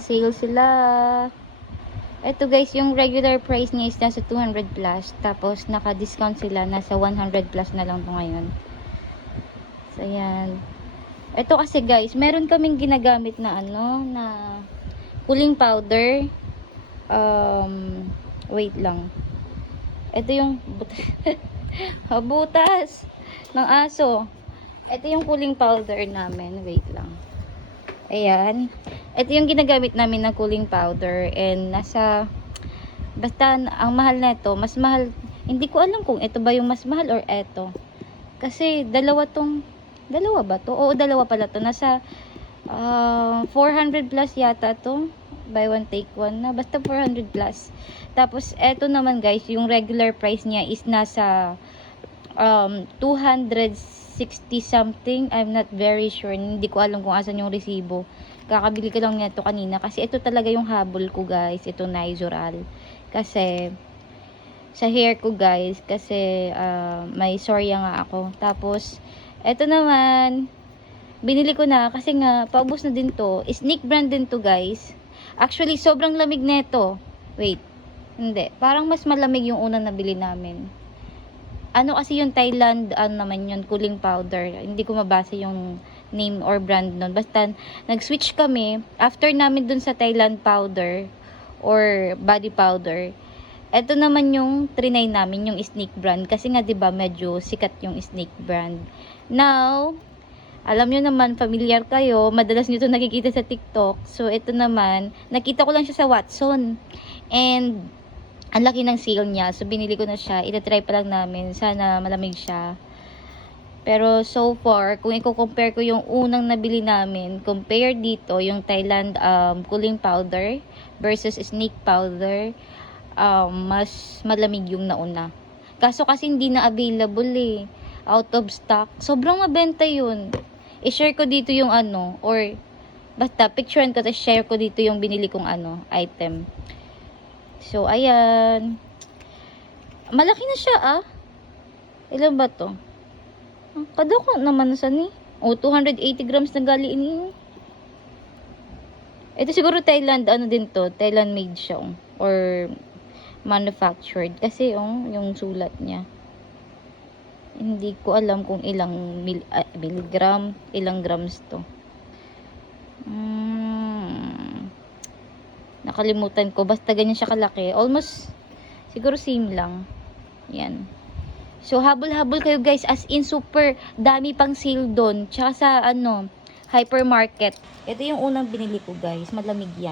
Sale sila. Ito guys, yung regular price niya is nasa 200 plus. Tapos naka-discount sila. Nasa 100 plus na lang to ngayon. So ayan. Ito kasi guys, meron kaming ginagamit na ano, na cooling powder. Wait lang. Ito yung butas ng aso. Ito yung cooling powder namin. Wait lang. Ayan. Ito yung ginagamit namin na cooling powder. And nasa, basta ang mahal na ito, mas mahal. Hindi ko alam kung ito ba yung mas mahal or ito. Kasi dalawa ba to? Oo, dalawa pala to. Nasa 400 plus yata to. Buy one take one na. Basta 400 plus. Tapos eto naman guys, yung regular price niya is nasa 260 something. I'm not very sure. Hindi ko alam kung asan yung resibo. Kakabili ko lang nito kanina. Kasi ito talaga yung habol ko guys. Ito Nizoral. Kasi sa hair ko guys. Kasi may sorya nga ako. Tapos ito naman. Binili ko na. Kasi nga paubos na din to. Sneak brand din to guys. Actually sobrang lamig nito. Wait. Hindi. Parang mas malamig yung unang nabili namin. Ano kasi yung Thailand, ano naman yun, cooling powder. Hindi ko mabasa yung name or brand nun. Basta, nag-switch kami. After namin dun sa Thailand powder or body powder, eto naman yung trinay namin, yung Sneak brand. Kasi nga, diba, medyo sikat yung Sneak brand. Now, alam nyo naman, familiar kayo, madalas nyo ito nakikita sa TikTok. So, ito naman, nakita ko lang siya sa Watson. And, ang laki ng sale niya. So, binili ko na siya. Ita-try pa lang namin. Sana malamig siya. Pero, so far, kung i-compare ko yung unang nabili namin, compare dito, yung Thailand cooling powder versus Sneak powder, mas malamig yung nauna. Kaso kasi hindi na available eh. Out of stock. Sobrang mabenta yun. I-share ko dito yung ano, or basta, picturean ko, tapos share ko dito yung binili kong ano, item. So, ayan. Malaki na siya, ah. Ilan ba to? Kadako naman sa ni. O, 280 grams na gali ini. Ito siguro Thailand, ano din to. Thailand made siya, oh. Or manufactured. Kasi, yung sulat niya. Hindi ko alam kung ilang milligram, ilang grams to. Nakalimutan ko. Basta ganyan siya kalaki. Almost, siguro same lang. Yan. So, habol-habol kayo guys. As in, super dami pang sale doon. Tsaka sa, hypermarket. Ito yung unang binili ko guys. Malamig yan.